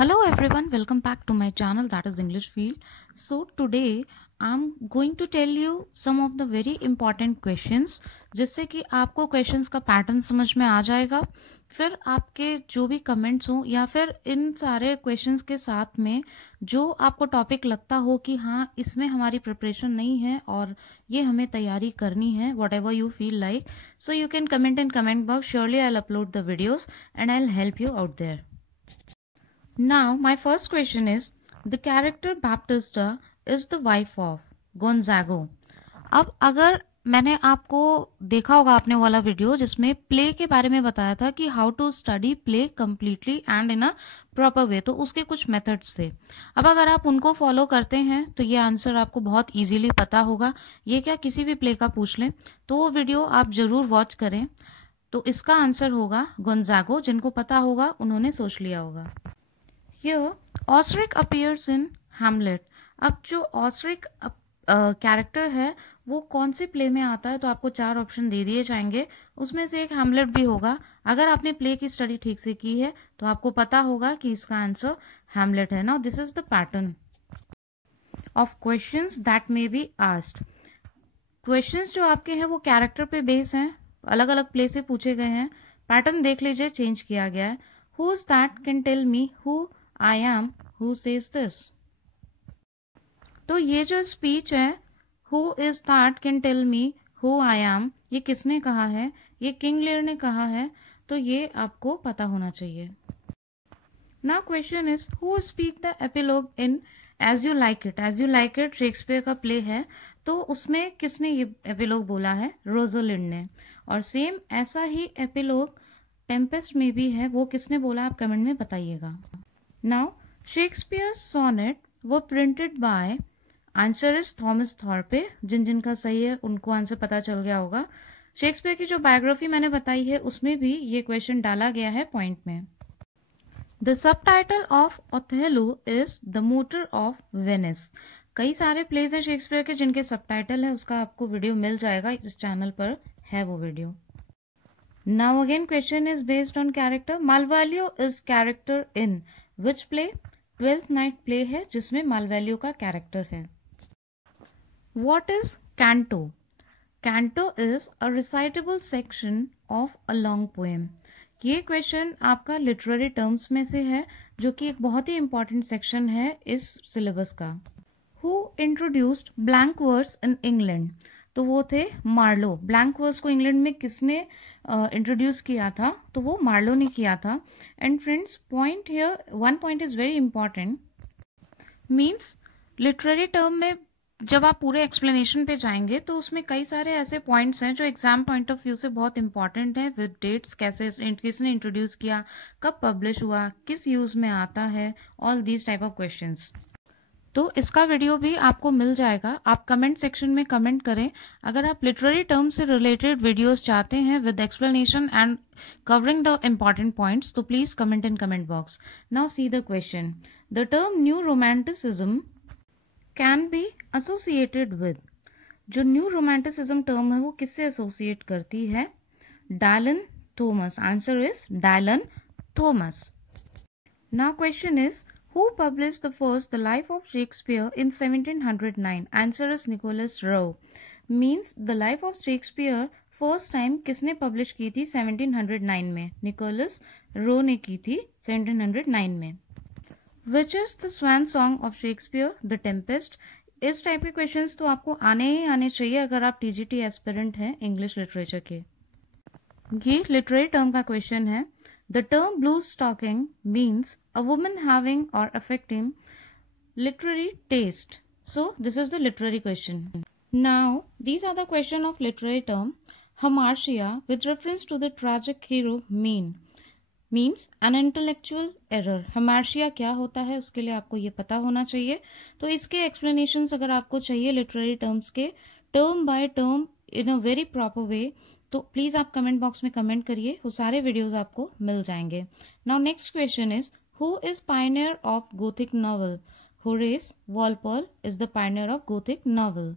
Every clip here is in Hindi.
Hello everyone, welcome back to my channel that is English Field. So today I'm going to tell you some of the very important questions जिससे कि आपको questions का पैटर्न समझ में आ जाएगा। फिर आपके जो भी कमेंट्स हो या फिर इन सारे क्वेश्चंस के साथ में जो आपको टॉपिक लगता हो कि हाँ इसमें हमारी प्रिपरेशन नहीं है और ये हमें तैयारी करनी है, whatever you feel like, so you can comment in comment box. Surely I will upload the videos and I will help you out there. Now, my first question is, the character Baptista is the wife of Gonzago. अब अगर मैंने आपको देखा होगा आपने वाला वीडियो जिसमें प्ले के बारे में बताया था कि how to study play completely and in a proper way, तो उसके कुछ मेथड्स थे. अब अगर आप उनको फॉलो करते हैं तो ये आंसर आपको बहुत इजीली पता होगा. ये क्या किसी भी प्ले का पूछ लें तो वो वीडियो आप जरूर वॉच करें. तो इसका आंसर होगा गोंजागो. जिनको पता होगा उन्होंने सोच लिया होगा. Here, Osric appears in Hamlet. अब जो ऑसरिक कैरेक्टर है वो कौन सी प्ले में आता है, तो आपको 4 ऑप्शन दे दिए जाएंगे. उसमें से एक हैमलेट भी होगा. अगर आपने प्ले की स्टडी ठीक से की है तो आपको पता होगा कि इसका आंसर हैमलेट है. Now this is the pattern of questions that may be asked. Questions जो आपके हैं वो कैरेक्टर पे बेस हैं, अलग अलग प्ले से पूछे गए हैं. पैटर्न देख लीजिए, चेंज किया गया है. Who is that can tell me who I am, who says this? तो ये जो स्पीच है Who is that can tell me who I am, ये किसने कहा है? ये किंग लेयर ने कहा है. तो ये आपको पता होना चाहिए. Now question is, who speak the epilogue in As You Like It? As You Like It Shakespeare का प्ले है, तो उसमें किसने ये एपिलॉग बोला है? रोजलिंड ने. और सेम ऐसा ही एपिलॉग टेम्पेस्ट में भी है, वो किसने बोला आप कमेंट में बताइएगा. नाउ शेक्सपियर सोनेट वो printed by, answer is Thomas Thorpe. जिनका सही है उनको आंसर पता चल गया होगा. शेक्सपियर की जो बायोग्राफी मैंने बताई है उसमें भी ये क्वेश्चन डाला गया है पॉइंट में. The subtitle of Othello is the motor of Venice. कई सारे प्लेज हैं शेक्सपियर के जिनके सबटाइटल है, उसका आपको वीडियो मिल जाएगा, इस चैनल पर है वो video. Now again question is based on character. Malvolio is character in which play? 12th Night play है जिसमें Malvolio का character है. What is canto? Canto is a recitable section of a long poem. ये क्वेश्चन आपका लिटरेरी टर्म्स में से है जो कि एक बहुत ही इंपॉर्टेंट सेक्शन है इस सिलेबस का. Who introduced blank verse in England? तो वो थे मार्लो. ब्लैंक वर्स को इंग्लैंड में किसने इंट्रोड्यूस किया था? तो वो मार्लो ने किया था. And friends, point here, one point is very important. Means literary term में जब आप पूरे एक्सप्लेनेशन पे जाएंगे तो उसमें कई सारे ऐसे पॉइंट्स हैं जो एग्जाम पॉइंट ऑफ व्यू से बहुत इंपॉर्टेंट है. विद डेट्स, कैसे किसने इंट्रोड्यूस किया, कब पब्लिश हुआ, किस यूज में आता है, all these type of questions. तो इसका वीडियो भी आपको मिल जाएगा. आप कमेंट सेक्शन में कमेंट करें अगर आप लिटरेरी टर्म से रिलेटेड वीडियोस चाहते हैं with explanation and covering the important points, तो please comment in comment box. Now see the question. The term new romanticism can be associated with. जो न्यू रोमांटिसिज्म टर्म है वो किससे एसोसिएट करती है? Dylan Thomas. Answer is Dylan Thomas. Now question is, who published the first The Life of Shakespeare in 1709? Answer is Nicholas Rowe. Means The Life of Shakespeare first time किसने publish की थी 1709 में? Nicholas Rowe ने की थी 1709 में. Which is the swan song of Shakespeare? The Tempest. इस टाइप के क्वेश्चंस तो आपको आने ही आने चाहिए अगर आप TGT एस्पिरेंट हैं इंग्लिश लिटरेचर के. ये लिटरेरी टर्म का क्वेश्चन है. The term blue stocking means a woman having or affecting literary taste. So this is the literary question. Now these are the question of literary term. Hamartia with reference to the tragic hero means an intellectual error. Hamartia क्या होता है उसके लिए आपको ये पता होना चाहिए. तो इसके explanations अगर आपको चाहिए literary terms के term by term in a very proper way, तो प्लीज आप कमेंट बॉक्स में कमेंट करिए, वो सारे वीडियोस आपको मिल जाएंगे. Now next question is, who is pioneer of gothic novel? Horace Walpole is the pioneer of gothic novel.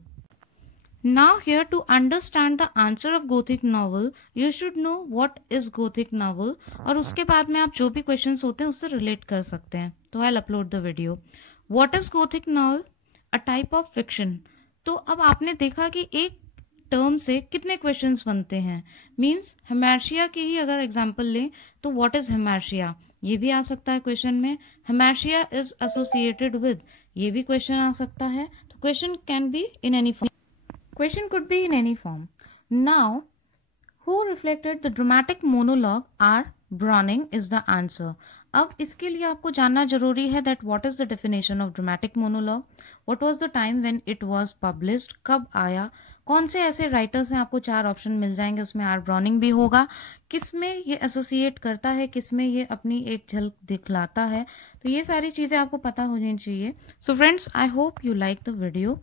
Now here, to understand the answer of Gothic novel, you should know what is Gothic novel, और उसके बाद में आप जो भी questions होते हैं उससे relate कर सकते हैं. तो I'll upload the video. What is Gothic novel? A type of fiction. तो अब आपने देखा कि एक टर्म से कितने क्वेश्चंस बनते हैं. मीन्स हेमर्शिया की ही अगर एग्जाम्पल लें तो व्हाट इज हेमर्शिया, ये भी आ सकता है क्वेश्चन में. हेमर्शिया इज एसोसिएटेड विद, ये भी क्वेश्चन आ सकता है. तो question can be in any form. Question could be in any form. Now, who reflected the dramatic monologue? R. Browning is the answer. अब इसके लिए आपको जानना जरूरी है that what is the definition of dramatic monologue, what was the time when it was published, कब आया, कौन से ऐसे राइटर्स हैं. आपको 4 ऑप्शन मिल जाएंगे, उसमें आर ब्राउनिंग भी होगा. किस में ये एसोसिएट करता है, किस में ये अपनी एक झलक दिखलाता है. तो ये सारी चीज़ें आपको पता होनी चाहिए. So friends, I hope you like the video.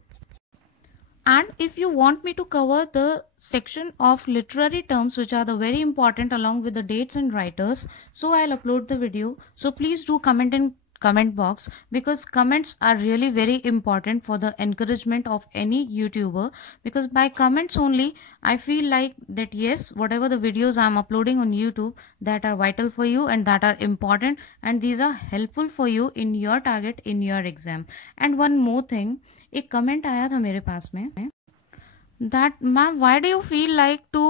And if you want me to cover the section of literary terms which are the very important along with the dates and writers, so I'll upload the video. So please do comment in comment box, because comments are really very important for the encouragement of any YouTuber, because by comments only I feel like that yes, whatever the videos I'm uploading on YouTube that are vital for you and that are important and these are helpful for you in your target in your exam. And one more thing, एक कमेंट आया था मेरे पास में that ma'am, why do you feel like to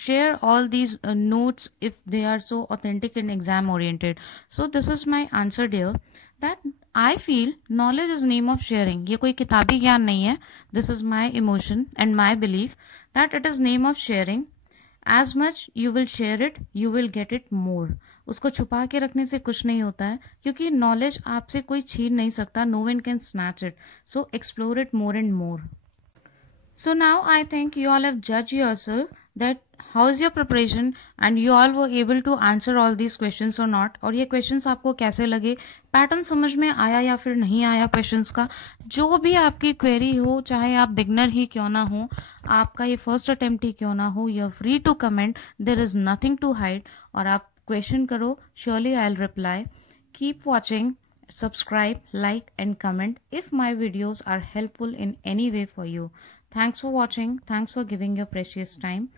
share all these notes if they are so authentic and exam oriented? So this is my answer dear, that I feel knowledge is name of sharing. ये कोई किताबी ज्ञान नहीं है. This is my emotion and my belief that it is name of sharing. As much you will share it, you will get it more. उसको छुपा के रखने से कुछ नहीं होता है, क्योंकि नॉलेज आपसे कोई छीन नहीं सकता. No one can snatch it. So explore it more and more. So now I think you all have judged yourself that how is your preparation and you all were able to answer all these questions or not. और ये questions आपको कैसे लगे, पैटर्न समझ में आया या फिर नहीं आया questions का. जो भी आपकी query हो, चाहे आप beginner ही क्यों ना हो, आपका ये first attempt ही क्यों ना हो, you are free to comment. There is nothing to hide. और आप question करो, surely I'll reply. Keep watching. Subscribe, like and comment if my videos are helpful in any way for you. Thanks for watching. Thanks for giving your precious time.